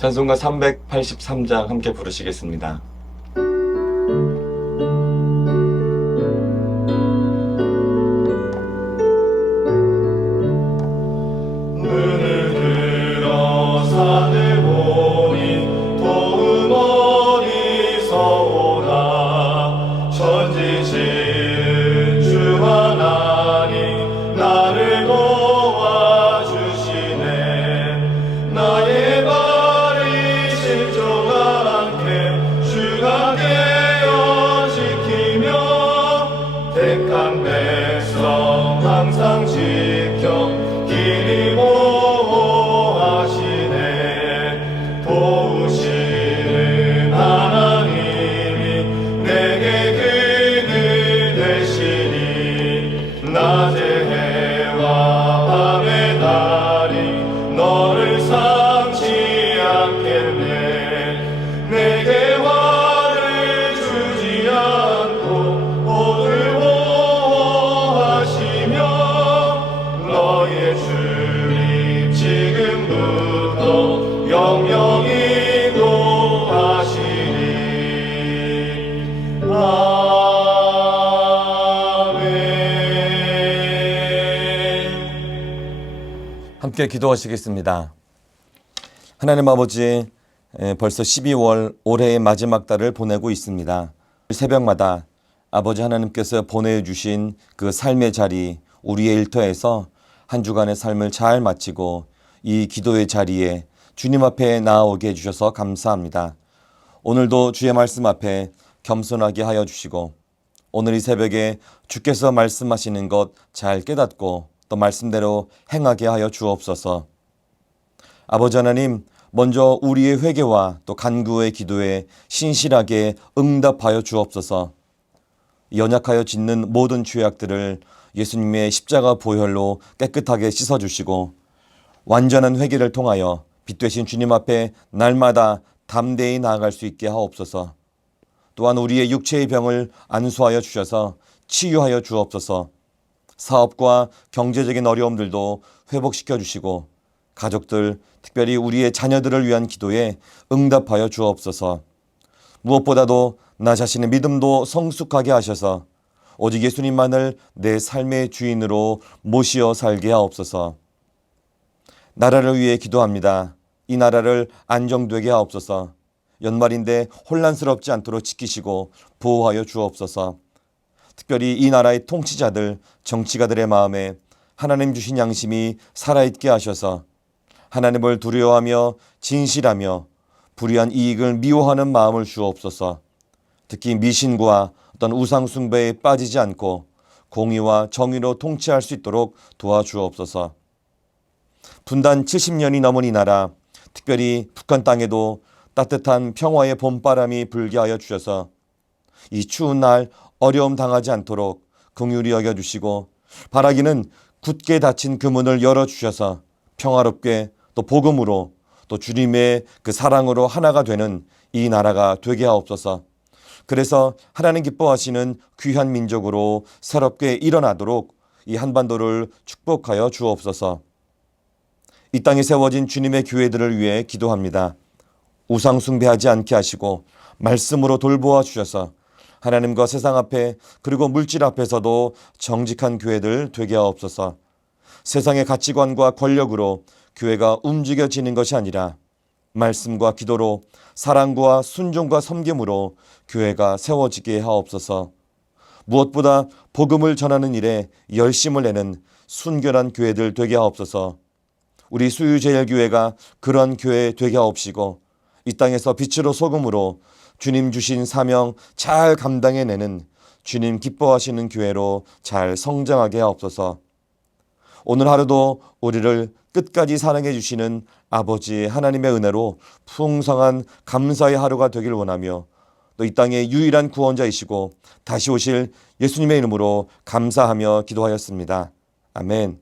찬송가 383장 함께 부르시겠습니다. 함께 기도하시겠습니다. 하나님 아버지, 벌써 12월 올해의 마지막 달을 보내고 있습니다. 새벽마다 아버지 하나님께서 보내주신 그 삶의 자리, 우리의 일터에서 한 주간의 삶을 잘 마치고 이 기도의 자리에 주님 앞에 나아오게 해주셔서 감사합니다. 오늘도 주의 말씀 앞에 겸손하게 하여 주시고 오늘 이 새벽에 주께서 말씀하시는 것 잘 깨닫고 또 말씀대로 행하게 하여 주옵소서. 아버지 하나님, 먼저 우리의 회개와 또 간구의 기도에 신실하게 응답하여 주옵소서. 연약하여 짓는 모든 죄악들을 예수님의 십자가 보혈로 깨끗하게 씻어주시고 완전한 회개를 통하여 빛 되신 주님 앞에 날마다 담대히 나아갈 수 있게 하옵소서. 또한 우리의 육체의 병을 안수하여 주셔서 치유하여 주옵소서. 사업과 경제적인 어려움들도 회복시켜 주시고 가족들, 특별히 우리의 자녀들을 위한 기도에 응답하여 주옵소서. 무엇보다도 나 자신의 믿음도 성숙하게 하셔서 오직 예수님만을 내 삶의 주인으로 모시어 살게 하옵소서. 나라를 위해 기도합니다. 이 나라를 안정되게 하옵소서. 연말인데 혼란스럽지 않도록 지키시고 보호하여 주옵소서. 특별히 이 나라의 통치자들, 정치가들의 마음에 하나님 주신 양심이 살아있게 하셔서 하나님을 두려워하며 진실하며 불의한 이익을 미워하는 마음을 주옵소서. 특히 미신과 어떤 우상 숭배에 빠지지 않고 공의와 정의로 통치할 수 있도록 도와주옵소서. 분단 70년이 넘은 이 나라, 특별히 북한 땅에도 따뜻한 평화의 봄바람이 불게 하여 주셔서 이 추운 날 어려움 당하지 않도록 긍휼히 여겨주시고 바라기는 굳게 닫힌 그 문을 열어주셔서 평화롭게 또 복음으로 또 주님의 그 사랑으로 하나가 되는 이 나라가 되게 하옵소서. 그래서 하나님 기뻐하시는 귀한 민족으로 새롭게 일어나도록 이 한반도를 축복하여 주옵소서. 이 땅에 세워진 주님의 교회들을 위해 기도합니다. 우상 숭배하지 않게 하시고 말씀으로 돌보아 주셔서 하나님과 세상 앞에 그리고 물질 앞에서도 정직한 교회들 되게 하옵소서. 세상의 가치관과 권력으로 교회가 움직여지는 것이 아니라 말씀과 기도로 사랑과 순종과 섬김으로 교회가 세워지게 하옵소서. 무엇보다 복음을 전하는 일에 열심을 내는 순결한 교회들 되게 하옵소서. 우리 수유제일교회가 그런 교회 되게 하옵시고 이 땅에서 빛으로 소금으로 주님 주신 사명 잘 감당해내는 주님 기뻐하시는 교회로 잘 성장하게 하옵소서. 오늘 하루도 우리를 끝까지 사랑해 주시는 아버지 하나님의 은혜로 풍성한 감사의 하루가 되길 원하며 또 이 땅의 유일한 구원자이시고 다시 오실 예수님의 이름으로 감사하며 기도하였습니다. 아멘.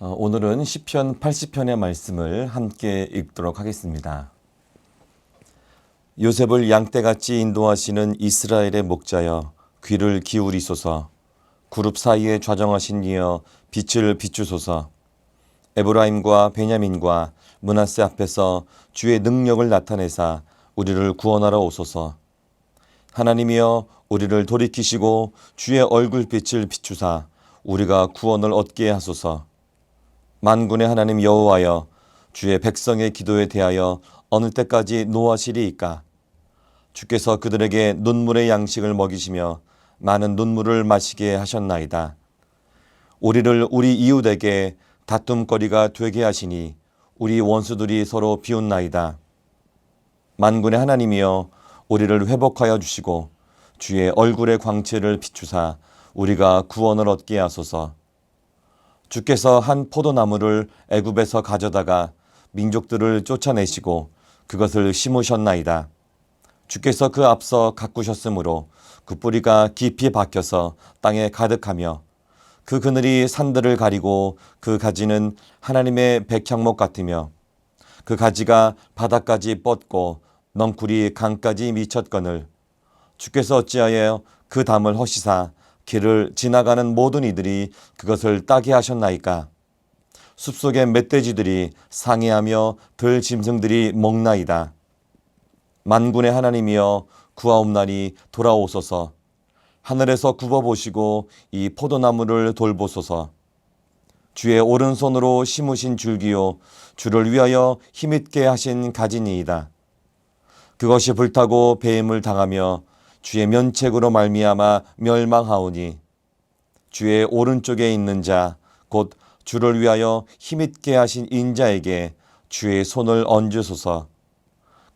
오늘은 시편 80편의 말씀을 함께 읽도록 하겠습니다. 요셉을 양떼같이 인도하시는 이스라엘의 목자여 귀를 기울이소서. 그룹 사이에 좌정하신 이여 빛을 비추소서. 에브라임과 베냐민과 므낫세 앞에서 주의 능력을 나타내사 우리를 구원하러 오소서. 하나님이여 우리를 돌이키시고 주의 얼굴빛을 비추사 우리가 구원을 얻게 하소서. 만군의 하나님 여호와여 주의 백성의 기도에 대하여 어느 때까지 노하시리이까. 주께서 그들에게 눈물의 양식을 먹이시며 많은 눈물을 마시게 하셨나이다. 우리를 우리 이웃에게 다툼거리가 되게 하시니 우리 원수들이 서로 비웃나이다. 만군의 하나님이여 우리를 회복하여 주시고 주의 얼굴의 광채를 비추사 우리가 구원을 얻게 하소서. 주께서 한 포도나무를 애굽에서 가져다가 민족들을 쫓아내시고 그것을 심으셨나이다. 주께서 그 앞서 가꾸셨으므로 그 뿌리가 깊이 박혀서 땅에 가득하며 그 그늘이 산들을 가리고 그 가지는 하나님의 백향목 같으며 그 가지가 바닥까지 뻗고 넝쿨이 강까지 미쳤거늘 주께서 어찌하여 그 담을 허시사 길을 지나가는 모든 이들이 그것을 따게 하셨나이까. 숲속의 멧돼지들이 상해하며 들 짐승들이 먹나이다. 만군의 하나님이여 구하옵나니 돌아오소서. 하늘에서 굽어보시고 이 포도나무를 돌보소서. 주의 오른손으로 심으신 줄기요 주를 위하여 힘있게 하신 가지니이다. 그것이 불타고 배임을 당하며 주의 면책으로 말미암아 멸망하오니 주의 오른쪽에 있는 자 곧 주를 위하여 힘있게 하신 인자에게 주의 손을 얹으소서.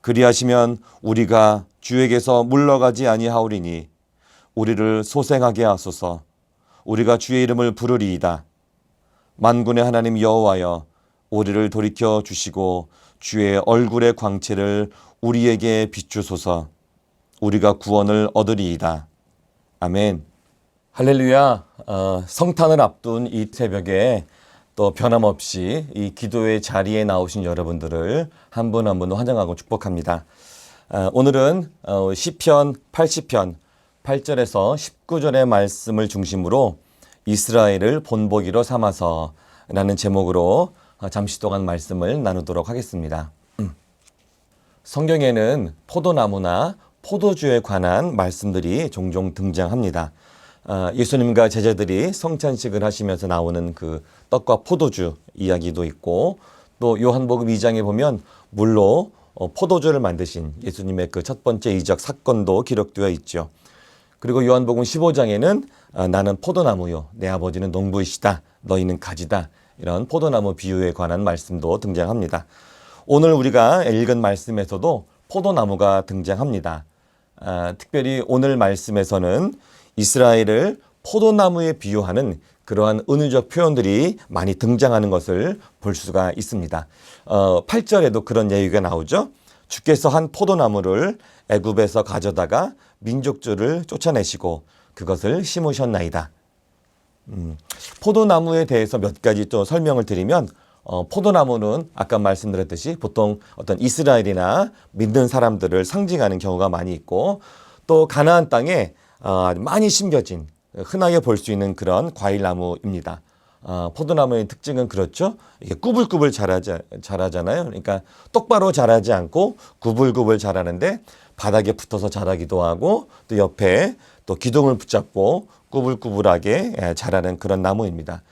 그리하시면 우리가 주에게서 물러가지 아니하오리니 우리를 소생하게 하소서. 우리가 주의 이름을 부르리이다. 만군의 하나님 여호와여 우리를 돌이켜 주시고 주의 얼굴의 광채를 우리에게 비추소서. 우리가 구원을 얻으리이다. 아멘. 할렐루야. 성탄을 앞둔 이 새벽에 또 변함없이 이 기도의 자리에 나오신 여러분들을 한 분 한 분 환영하고 축복합니다. 오늘은 시편 80편 8절에서 19절의 말씀을 중심으로 이스라엘을 본보기로 삼아서 라는 제목으로 잠시 동안 말씀을 나누도록 하겠습니다. 성경에는 포도나무나 포도주에 관한 말씀들이 종종 등장합니다. 예수님과 제자들이 성찬식을 하시면서 나오는 그 떡과 포도주 이야기도 있고 또 요한복음 2장에 보면 물로 포도주를 만드신 예수님의 그 첫 번째 이적 사건도 기록되어 있죠. 그리고 요한복음 15장에는 나는 포도나무요 내 아버지는 농부이시다 너희는 가지다 이런 포도나무 비유에 관한 말씀도 등장합니다. 오늘 우리가 읽은 말씀에서도 포도나무가 등장합니다. 특별히 오늘 말씀에서는 이스라엘을 포도나무에 비유하는 그러한 은유적 표현들이 많이 등장하는 것을 볼 수가 있습니다. 8절에도 그런 얘기가 나오죠. 주께서 한 포도나무를 애굽에서 가져다가 민족들을 쫓아내시고 그것을 심으셨나이다. 포도나무에 대해서 몇 가지 또 설명을 드리면 포도나무는 아까 말씀드렸듯이 보통 어떤 이스라엘이나 믿는 사람들을 상징하는 경우가 많이 있고 또 가나안 땅에 많이 심겨진 흔하게 볼 수 있는 그런 과일나무입니다. 포도나무의 특징은 그렇죠. 이게 꾸불꾸불 자라잖아요. 그러니까 똑바로 자라지 않고 구불구불 자라는데 바닥에 붙어서 자라기도 하고 또 옆에 또 기둥을 붙잡고 꾸불꾸불하게 자라는 그런 나무입니다.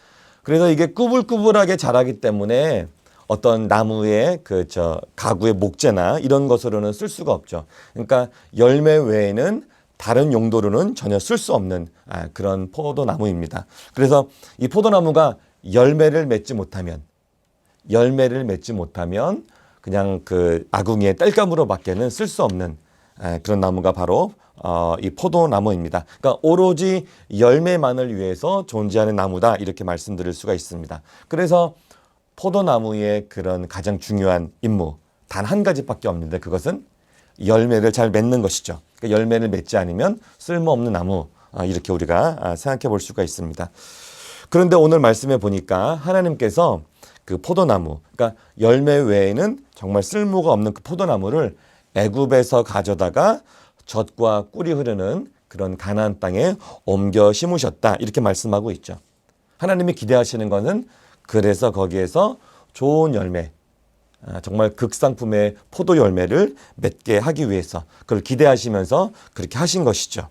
그래서 이게 꾸불꾸불하게 자라기 때문에 어떤 나무의 가구의 목재나 이런 것으로는 쓸 수가 없죠. 그러니까 열매 외에는 다른 용도로는 전혀 쓸 수 없는 그런 포도나무입니다. 그래서 이 포도나무가 열매를 맺지 못하면 그냥 그 아궁이의 땔감으로밖에는 쓸 수 없는 그런 나무가 바로 이 포도나무입니다. 그러니까 오로지 열매만을 위해서 존재하는 나무다 이렇게 말씀드릴 수가 있습니다. 그래서 포도나무의 그런 가장 중요한 임무 단 한 가지밖에 없는데 그것은 열매를 잘 맺는 것이죠. 그러니까 열매를 맺지 않으면 쓸모없는 나무 이렇게 우리가 생각해 볼 수가 있습니다. 그런데 오늘 말씀에 보니까 하나님께서 그 포도나무, 그러니까 열매 외에는 정말 쓸모가 없는 그 포도나무를 애굽에서 가져다가 젖과 꿀이 흐르는 그런 가나안 땅에 옮겨 심으셨다 이렇게 말씀하고 있죠. 하나님이 기대하시는 것은 그래서 거기에서 좋은 열매, 정말 극상품의 포도 열매를 맺게 하기 위해서 그걸 기대하시면서 그렇게 하신 것이죠.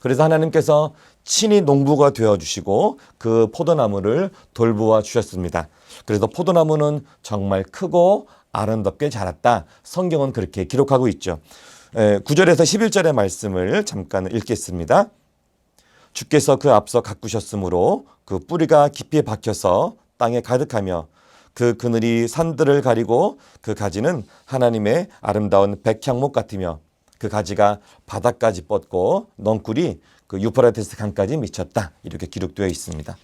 그래서 하나님께서 친히 농부가 되어주시고 그 포도나무를 돌보아 주셨습니다. 그래서 포도나무는 정말 크고 아름답게 자랐다. 성경은 그렇게 기록하고 있죠. 9절에서 11절의 말씀을 잠깐 읽겠습니다. 주께서 그 앞서 가꾸셨으므로 그 뿌리가 깊이 박혀서 땅에 가득하며 그 그늘이 산들을 가리고 그 가지는 하나님의 아름다운 백향목 같으며 그 가지가 바닥까지 뻗고 넝쿨이 그 유프라테스 강까지 미쳤다. 이렇게 기록되어 있습니다.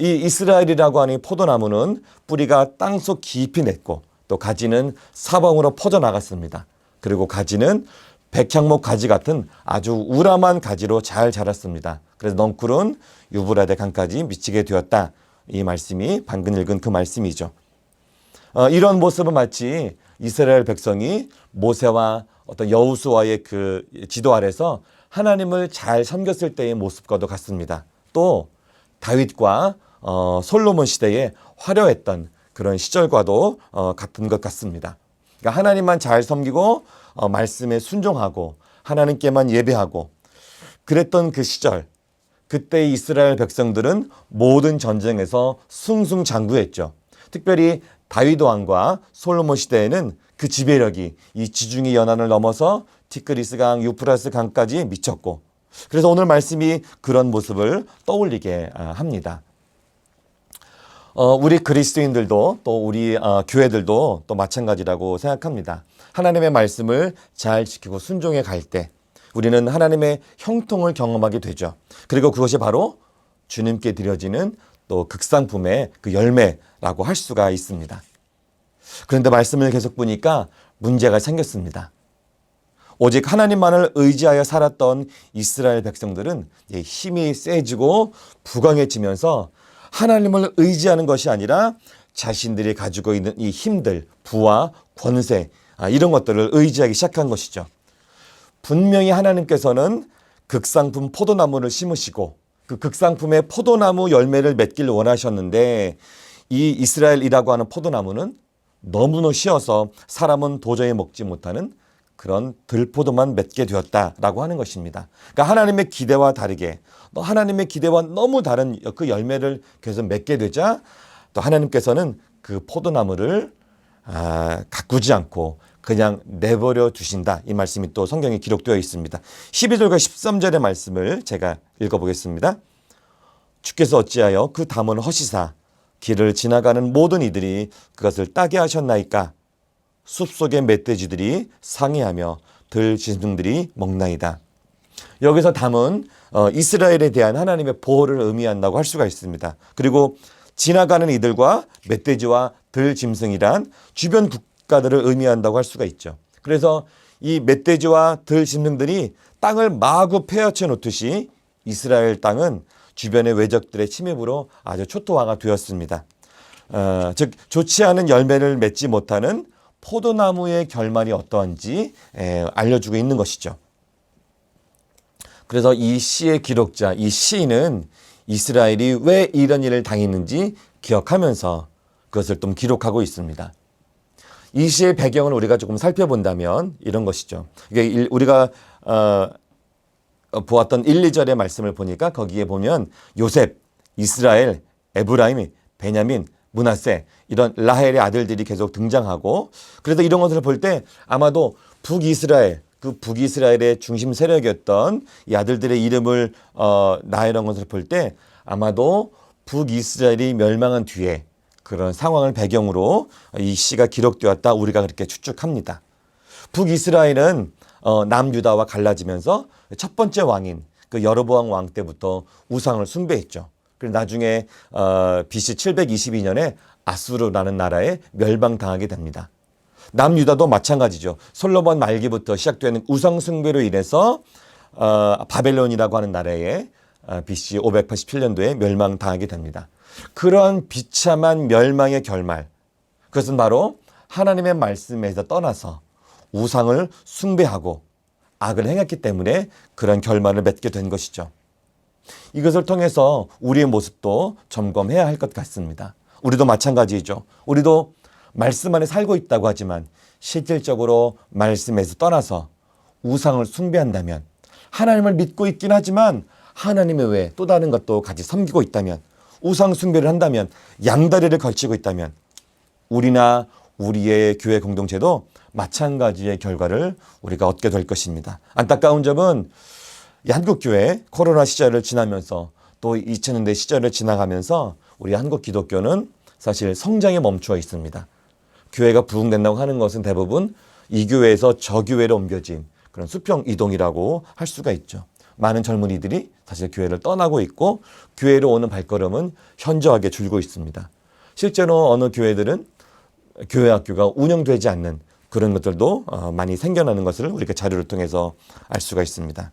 이 이스라엘이라고 하는 포도나무는 뿌리가 땅속 깊이 냈고 또 가지는 사방으로 퍼져나갔습니다. 그리고 가지는 백향목 가지 같은 아주 우람한 가지로 잘 자랐습니다. 그래서 넝쿨은 유브라데 강까지 미치게 되었다. 이 말씀이 방금 읽은 그 말씀이죠. 이런 모습은 마치 이스라엘 백성이 모세와 어떤 여호수아의 그 지도 아래서 하나님을 잘 섬겼을 때의 모습과도 같습니다. 또 다윗과 솔로몬 시대에 화려했던 그런 시절과도 같은 것 같습니다. 그러니까 하나님만 잘 섬기고 말씀에 순종하고 하나님께만 예배하고 그랬던 그 시절, 그때 이스라엘 백성들은 모든 전쟁에서 승승장구했죠. 특별히 다윗 왕과 솔로몬 시대에는 그 지배력이 이 지중해 연안을 넘어서 티그리스 강, 유프라스 강까지 미쳤고, 그래서 오늘 말씀이 그런 모습을 떠올리게 합니다. 우리 그리스도인들도 또 우리 교회들도 또 마찬가지라고 생각합니다. 하나님의 말씀을 잘 지키고 순종해 갈 때 우리는 하나님의 형통을 경험하게 되죠. 그리고 그것이 바로 주님께 드려지는 또 극상품의 그 열매라고 할 수가 있습니다. 그런데 말씀을 계속 보니까 문제가 생겼습니다. 오직 하나님만을 의지하여 살았던 이스라엘 백성들은 힘이 세지고 부강해지면서 하나님을 의지하는 것이 아니라 자신들이 가지고 있는 이 힘들, 부와 권세, 이런 것들을 의지하기 시작한 것이죠. 분명히 하나님께서는 극상품 포도나무를 심으시고 그 극상품의 포도나무 열매를 맺기를 원하셨는데 이 이스라엘이라고 하는 포도나무는 너무나 쉬어서 사람은 도저히 먹지 못하는 그런 들포도만 맺게 되었다라고 하는 것입니다. 그러니까 하나님의 기대와 다르게 또 하나님의 기대와 너무 다른 그 열매를 계속 맺게 되자 또 하나님께서는 그 포도나무를 가꾸지 않고 그냥 내버려 두신다. 이 말씀이 또 성경에 기록되어 있습니다. 12절과 13절의 말씀을 제가 읽어보겠습니다. 주께서 어찌하여 그 담을 허시사 길을 지나가는 모든 이들이 그것을 따게 하셨나이까? 숲속의 멧돼지들이 상해하며 들짐승들이 먹나이다. 여기서 담은 이스라엘에 대한 하나님의 보호를 의미한다고 할 수가 있습니다. 그리고 지나가는 이들과 멧돼지와 들짐승이란 주변 국가들을 의미한다고 할 수가 있죠. 그래서 이 멧돼지와 들짐승들이 땅을 마구 패여쳐 놓듯이 이스라엘 땅은 주변의 외적들의 침입으로 아주 초토화가 되었습니다. 즉 좋지 않은 열매를 맺지 못하는 포도나무의 결말이 어떠한지 알려주고 있는 것이죠. 그래서 이 시의 기록자, 이 시인은 이스라엘이 왜 이런 일을 당했는지 기억하면서 그것을 좀 기록하고 있습니다. 이 시의 배경을 우리가 조금 살펴본다면 이런 것이죠. 이게 우리가 보았던 1, 2절의 말씀을 보니까 거기에 보면 요셉, 이스라엘, 에브라임, 베냐민, 므낫세 이런 라헬의 아들들이 계속 등장하고 그래서 이런 것을 볼 때 아마도 북이스라엘 그 북이스라엘의 중심 세력이었던 이 아들들의 이름을 나열한 것을 볼 때 아마도 북이스라엘이 멸망한 뒤에 그런 상황을 배경으로 이 시가 기록되었다 우리가 그렇게 추측합니다. 북이스라엘은 남유다와 갈라지면서 첫 번째 왕인 그 여로보암 왕 때부터 우상을 숭배했죠. 그리고 나중에 BC 722년에 아수르라는 나라에 멸망당하게 됩니다. 남유다도 마찬가지죠. 솔로몬 말기부터 시작되는 우상 숭배로 인해서 바벨론이라고 하는 나라에 BC 587년도에 멸망당하게 됩니다. 그러한 비참한 멸망의 결말, 그것은 바로 하나님의 말씀에서 떠나서 우상을 숭배하고 악을 행했기 때문에 그런 결말을 맺게 된 것이죠. 이것을 통해서 우리의 모습도 점검해야 할 것 같습니다. 우리도 마찬가지죠. 우리도 말씀 안에 살고 있다고 하지만 실질적으로 말씀에서 떠나서 우상을 숭배한다면, 하나님을 믿고 있긴 하지만 하나님 외에 또 다른 것도 같이 섬기고 있다면, 우상 숭배를 한다면, 양다리를 걸치고 있다면 우리나 우리의 교회 공동체도 마찬가지의 결과를 우리가 얻게 될 것입니다. 안타까운 점은 한국 교회 코로나 시절을 지나면서 또 2000년대 시절을 지나가면서 우리 한국 기독교는 사실 성장에 멈추어 있습니다. 교회가 부흥된다고 하는 것은 대부분 이 교회에서 저 교회로 옮겨진 그런 수평 이동이라고 할 수가 있죠. 많은 젊은이들이 사실 교회를 떠나고 있고 교회로 오는 발걸음은 현저하게 줄고 있습니다. 실제로 어느 교회들은 교회 학교가 운영되지 않는 그런 것들도 많이 생겨나는 것을 우리가 자료를 통해서 알 수가 있습니다.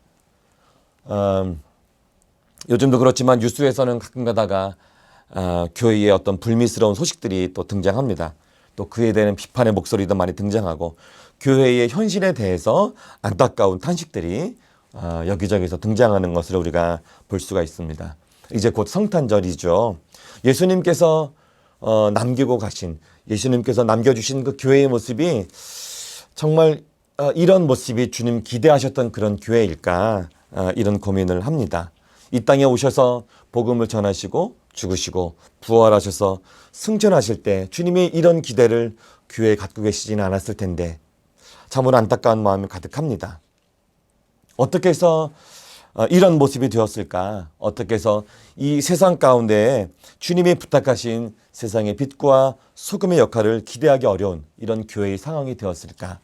요즘도 그렇지만 뉴스에서는 가끔 가다가 교회의 어떤 불미스러운 소식들이 또 등장합니다. 또 그에 대한 비판의 목소리도 많이 등장하고 교회의 현실에 대해서 안타까운 탄식들이 여기저기서 등장하는 것을 우리가 볼 수가 있습니다. 이제 곧 성탄절이죠. 예수님께서 남기고 가신, 예수님께서 남겨주신 그 교회의 모습이 정말 이런 모습이 주님 기대하셨던 그런 교회일까, 이런 고민을 합니다. 이 땅에 오셔서 복음을 전하시고 죽으시고 부활하셔서 승천하실 때 주님이 이런 기대를 교회에 갖고 계시지는 않았을 텐데 참으로 안타까운 마음이 가득합니다. 어떻게 해서 이런 모습이 되었을까? 어떻게 해서 이 세상 가운데 주님이 부탁하신 세상의 빛과 소금의 역할을 기대하기 어려운 이런 교회의 상황이 되었을까?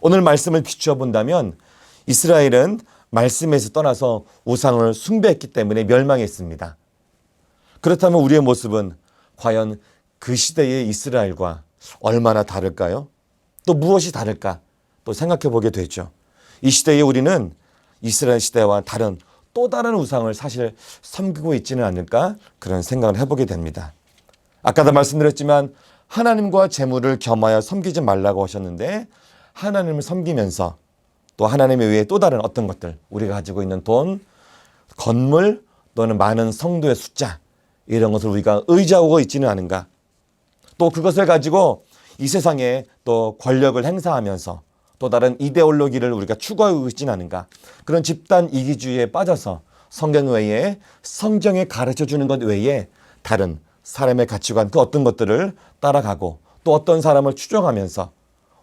오늘 말씀을 비추어 본다면 이스라엘은 말씀에서 떠나서 우상을 숭배했기 때문에 멸망했습니다. 그렇다면 우리의 모습은 과연 그 시대의 이스라엘과 얼마나 다를까요? 또 무엇이 다를까? 또 생각해 보게 되죠. 이 시대에 우리는 이스라엘 시대와 다른 또 다른 우상을 사실 섬기고 있지는 않을까? 그런 생각을 해보게 됩니다. 아까도 말씀드렸지만 하나님과 재물을 겸하여 섬기지 말라고 하셨는데 하나님을 섬기면서 또 하나님 외에 또 다른 어떤 것들, 우리가 가지고 있는 돈, 건물 또는 많은 성도의 숫자, 이런 것을 우리가 의지하고 있지는 않은가? 또 그것을 가지고 이 세상에 또 권력을 행사하면서 또 다른 이데올로기를 우리가 추구하고 있지는 않은가? 그런 집단 이기주의에 빠져서 성경 외에 성경에 가르쳐주는 것 외에 다른 사람의 가치관 그 어떤 것들을 따라가고 또 어떤 사람을 추종하면서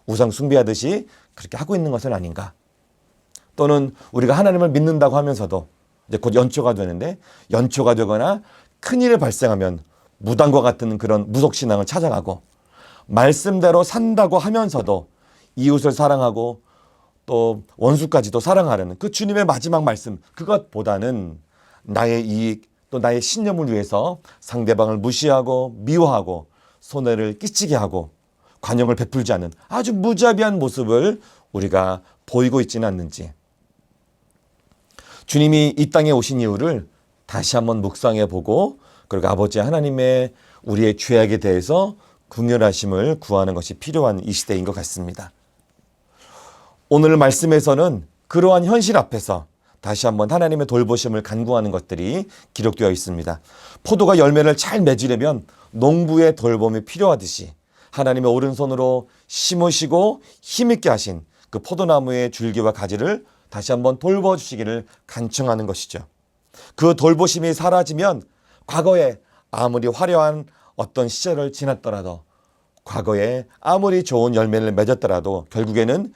우상 숭배하듯이 그렇게 하고 있는 것은 아닌가? 또는 우리가 하나님을 믿는다고 하면서도 이제 곧 연초가 되는데 연초가 되거나 큰일이 발생하면 무당과 같은 그런 무속신앙을 찾아가고 말씀대로 산다고 하면서도 이웃을 사랑하고 또 원수까지도 사랑하려는 그 주님의 마지막 말씀, 그것보다는 나의 이익 또 나의 신념을 위해서 상대방을 무시하고 미워하고 손해를 끼치게 하고 관용을 베풀지 않는 아주 무자비한 모습을 우리가 보이고 있지는 않는지, 주님이 이 땅에 오신 이유를 다시 한번 묵상해 보고 그리고 아버지 하나님의 우리의 죄악에 대해서 긍휼하심을 구하는 것이 필요한 이 시대인 것 같습니다. 오늘 말씀에서는 그러한 현실 앞에서 다시 한번 하나님의 돌보심을 간구하는 것들이 기록되어 있습니다. 포도가 열매를 잘 맺으려면 농부의 돌봄이 필요하듯이 하나님의 오른손으로 심으시고 힘있게 하신 그 포도나무의 줄기와 가지를 다시 한번 돌봐주시기를 간청하는 것이죠. 그 돌보심이 사라지면 과거에 아무리 화려한 어떤 시절을 지났더라도 과거에 아무리 좋은 열매를 맺었더라도 결국에는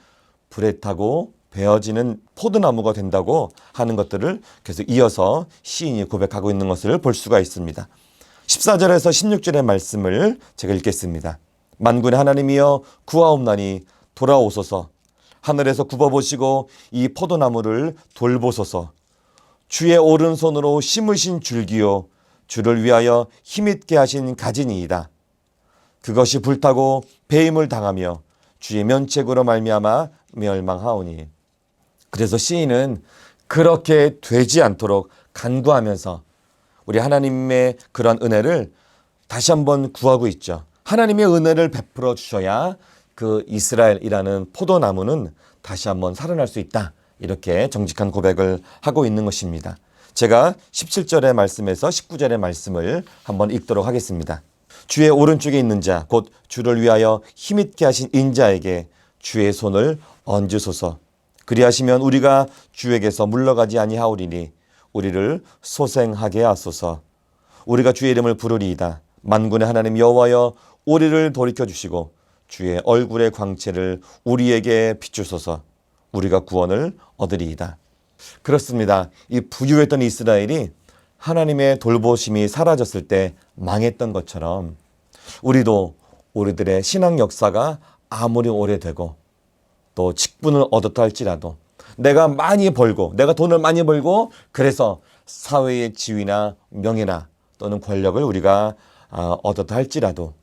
불에 타고 베어지는 포도나무가 된다고 하는 것들을 계속 이어서 시인이 고백하고 있는 것을 볼 수가 있습니다. 14절에서 16절의 말씀을 제가 읽겠습니다. 만군의 하나님이여 구하옵나니 돌아오소서. 하늘에서 굽어보시고 이 포도나무를 돌보소서. 주의 오른손으로 심으신 줄기요 주를 위하여 힘있게 하신 가지니이다. 그것이 불타고 배임을 당하며 주의 면책으로 말미암아 멸망하오니. 그래서 시인은 그렇게 되지 않도록 간구하면서 우리 하나님의 그런 은혜를 다시 한번 구하고 있죠. 하나님의 은혜를 베풀어 주셔야 그 이스라엘이라는 포도나무는 다시 한번 살아날 수 있다. 이렇게 정직한 고백을 하고 있는 것입니다. 제가 17절의 말씀에서 19절의 말씀을 한번 읽도록 하겠습니다. 주의 오른쪽에 있는 자, 곧 주를 위하여 힘있게 하신 인자에게 주의 손을 얹으소서. 그리하시면 우리가 주에게서 물러가지 아니하오리니 우리를 소생하게 하소서. 우리가 주의 이름을 부르리이다. 만군의 하나님 여호와여, 우리를 돌이켜 주시고 주의 얼굴의 광채를 우리에게 비추소서. 우리가 구원을 얻으리이다. 그렇습니다. 이 부유했던 이스라엘이 하나님의 돌보심이 사라졌을 때 망했던 것처럼 우리도 우리들의 신앙 역사가 아무리 오래되고 또 직분을 얻었다 할지라도 내가 많이 벌고 내가 돈을 많이 벌고 그래서 사회의 지위나 명예나 또는 권력을 우리가 얻었다 할지라도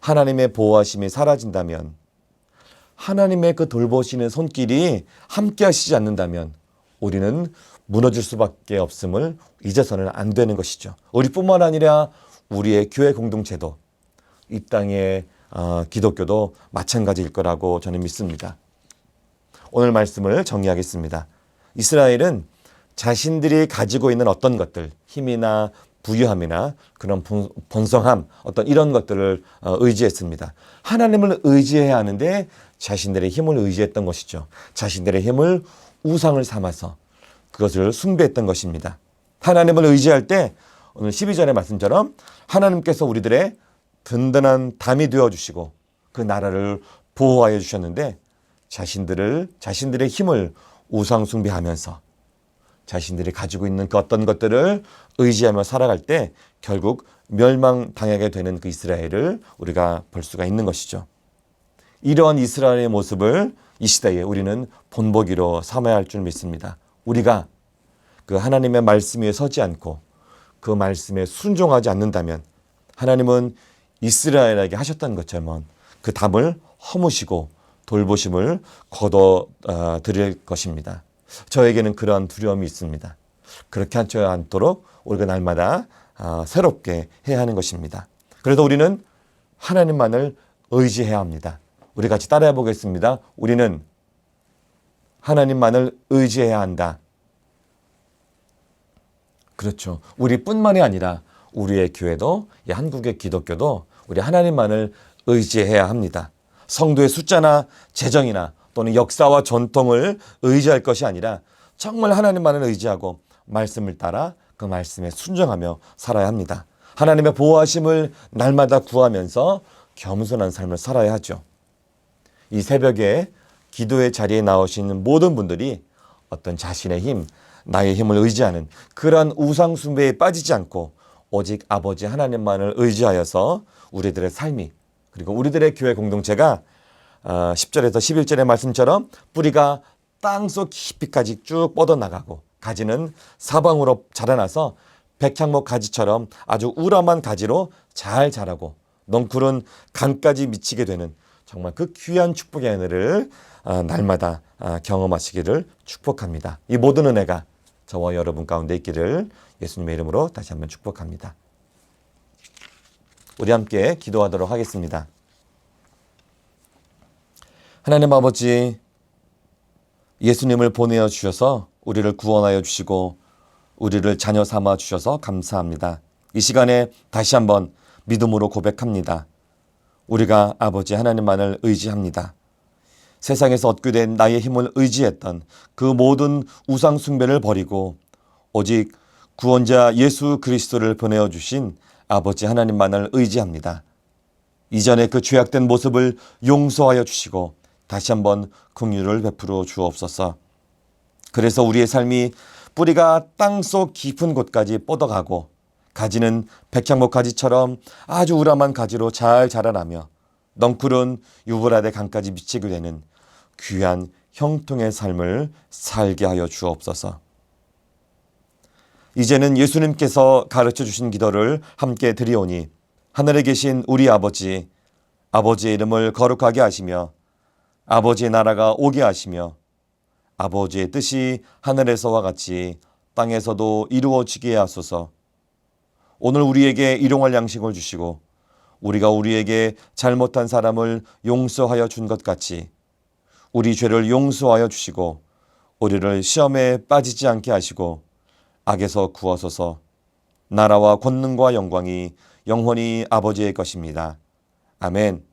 하나님의 보호하심이 사라진다면, 하나님의 그 돌보시는 손길이 함께 하시지 않는다면 우리는 무너질 수밖에 없음을 잊어서는 안 되는 것이죠. 우리뿐만 아니라 우리의 교회 공동체도, 이 땅의 기독교도 마찬가지일 거라고 저는 믿습니다. 오늘 말씀을 정리하겠습니다. 이스라엘은 자신들이 가지고 있는 어떤 것들, 힘이나 부유함이나 그런 번성함, 어떤 이런 것들을 의지했습니다. 하나님을 의지해야 하는데 자신들의 힘을 의지했던 것이죠. 자신들의 힘을 우상을 삼아서 그것을 숭배했던 것입니다. 하나님을 의지할 때 오늘 12절의 말씀처럼 하나님께서 우리들의 든든한 담이 되어주시고 그 나라를 보호하여 주셨는데 자신들의 힘을 우상 숭배하면서 자신들이 가지고 있는 그 어떤 것들을 의지하며 살아갈 때 결국 멸망당하게 되는 그 이스라엘을 우리가 볼 수가 있는 것이죠. 이러한 이스라엘의 모습을 이 시대에 우리는 본보기로 삼아야 할 줄 믿습니다. 우리가 그 하나님의 말씀 위에 서지 않고 그 말씀에 순종하지 않는다면 하나님은 이스라엘에게 하셨던 것처럼 그 담을 허무시고 돌보심을 거둬 드릴 것입니다. 저에게는 그러한 두려움이 있습니다. 그렇게 하지 않도록 우리가 날마다 새롭게 해야 하는 것입니다. 그래서 우리는 하나님만을 의지해야 합니다. 우리 같이 따라해 보겠습니다. 우리는 하나님만을 의지해야 한다. 그렇죠. 우리뿐만이 아니라 우리의 교회도, 한국의 기독교도 우리 하나님만을 의지해야 합니다. 성도의 숫자나 재정이나 또는 역사와 전통을 의지할 것이 아니라 정말 하나님만을 의지하고 말씀을 따라 그 말씀에 순종하며 살아야 합니다. 하나님의 보호하심을 날마다 구하면서 겸손한 삶을 살아야 하죠. 이 새벽에 기도의 자리에 나오시는 모든 분들이 어떤 자신의 힘, 나의 힘을 의지하는 그러한 우상 숭배에 빠지지 않고 오직 아버지 하나님만을 의지하여서 우리들의 삶이, 그리고 우리들의 교회 공동체가 10절에서 11절의 말씀처럼 뿌리가 땅속 깊이까지 쭉 뻗어나가고 가지는 사방으로 자라나서 백향목 가지처럼 아주 우람한 가지로 잘 자라고 넝쿨은 강까지 미치게 되는 정말 그 귀한 축복의 은혜를 날마다 경험하시기를 축복합니다. 이 모든 은혜가 저와 여러분 가운데 있기를 예수님의 이름으로 다시 한번 축복합니다. 우리 함께 기도하도록 하겠습니다. 하나님 아버지, 예수님을 보내어 주셔서 우리를 구원하여 주시고 우리를 자녀 삼아 주셔서 감사합니다. 이 시간에 다시 한번 믿음으로 고백합니다. 우리가 아버지 하나님만을 의지합니다. 세상에서 얻게 된 나의 힘을 의지했던 그 모든 우상 숭배를 버리고 오직 구원자 예수 그리스도를 보내어 주신 아버지 하나님만을 의지합니다. 이전에 그 죄악된 모습을 용서하여 주시고 다시 한번 긍휼을 베풀어 주옵소서. 그래서 우리의 삶이 뿌리가 땅속 깊은 곳까지 뻗어가고 가지는 백향목 가지처럼 아주 우람한 가지로 잘 자라나며 넝쿨은 유브라데 강까지 미치게 되는 귀한 형통의 삶을 살게 하여 주옵소서. 이제는 예수님께서 가르쳐 주신 기도를 함께 드리오니 하늘에 계신 우리 아버지, 아버지의 이름을 거룩하게 하시며 아버지의 나라가 오게 하시며 아버지의 뜻이 하늘에서와 같이 땅에서도 이루어지게 하소서. 오늘 우리에게 일용할 양식을 주시고 우리가 우리에게 잘못한 사람을 용서하여 준 것 같이 우리 죄를 용서하여 주시고 우리를 시험에 빠지지 않게 하시고 악에서 구하소서. 나라와 권능과 영광이 영원히 아버지의 것입니다. 아멘.